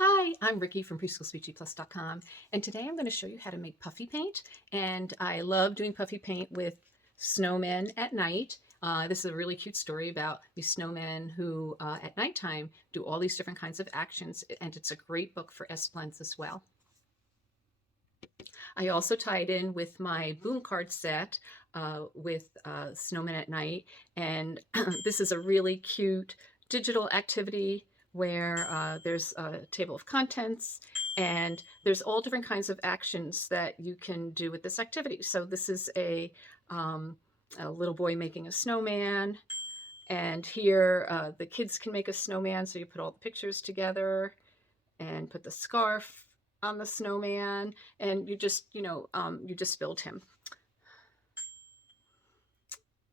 Hi, I'm Ricky from PreschoolSpeechyPlus.com, and today I'm going to show you how to make puffy paint. And I love doing puffy paint with snowmen at night. This is a really cute story about these snowmen who at nighttime do all these different kinds of actions, and it's a great book for S-Blends as well. I also tied in with my boom card set with Snowmen at Night, and this is a really cute digital activity where there's a table of contents and there's all different kinds of actions that you can do with this activity. So this is a little boy making a snowman, and here the kids can make a snowman, so you put all the pictures together and put the scarf on the snowman, and you just build him.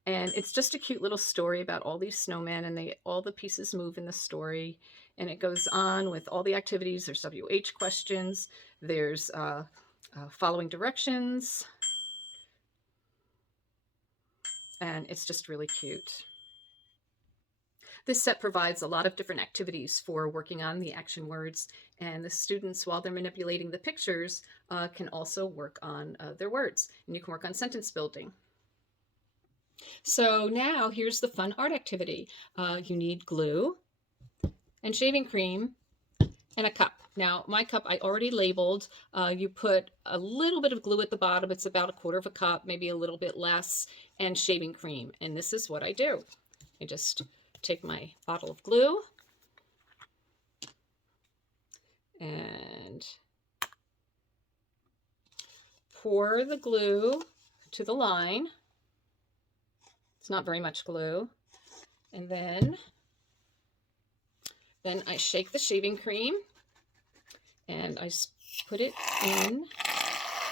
And it's just a cute little story about all these snowmen, and all the pieces move in the story, and it goes on with all the activities. There's WH questions, there's following directions, and it's just really cute. This set provides a lot of different activities for working on the action words, and the students, while they're manipulating the pictures, can also work on their words, and you can work on sentence building. So now here's the fun art activity. You need glue and shaving cream and a cup. Now my cup I already labeled. You put a little bit of glue at the bottom. It's about 1/4 cup, maybe a little bit less, and shaving cream. And this is what I do. I just take my bottle of glue and pour the glue to the line. It's not very much glue. And then I shake the shaving cream and I put it in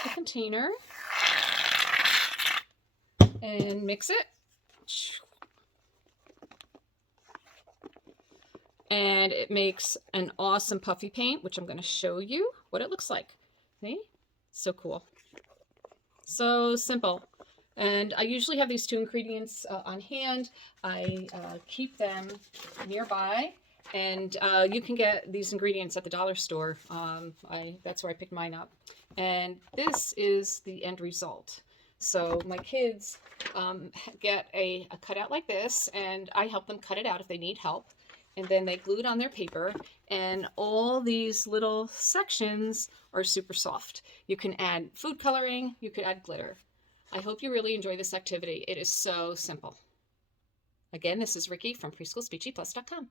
the container and mix it. And it makes an awesome puffy paint, which I'm going to show you what it looks like. See? So cool. So simple. And I usually have these 2 ingredients on hand. I keep them nearby, and you can get these ingredients at the dollar store. That's where I picked mine up. And this is the end result. So my kids get a cutout like this, and I help them cut it out if they need help. And then they glue it on their paper, and all these little sections are super soft. You can add food coloring, you could add glitter. I hope you really enjoy this activity. It is so simple. Again, this is Ricky from PreschoolSpeechyPlus.com.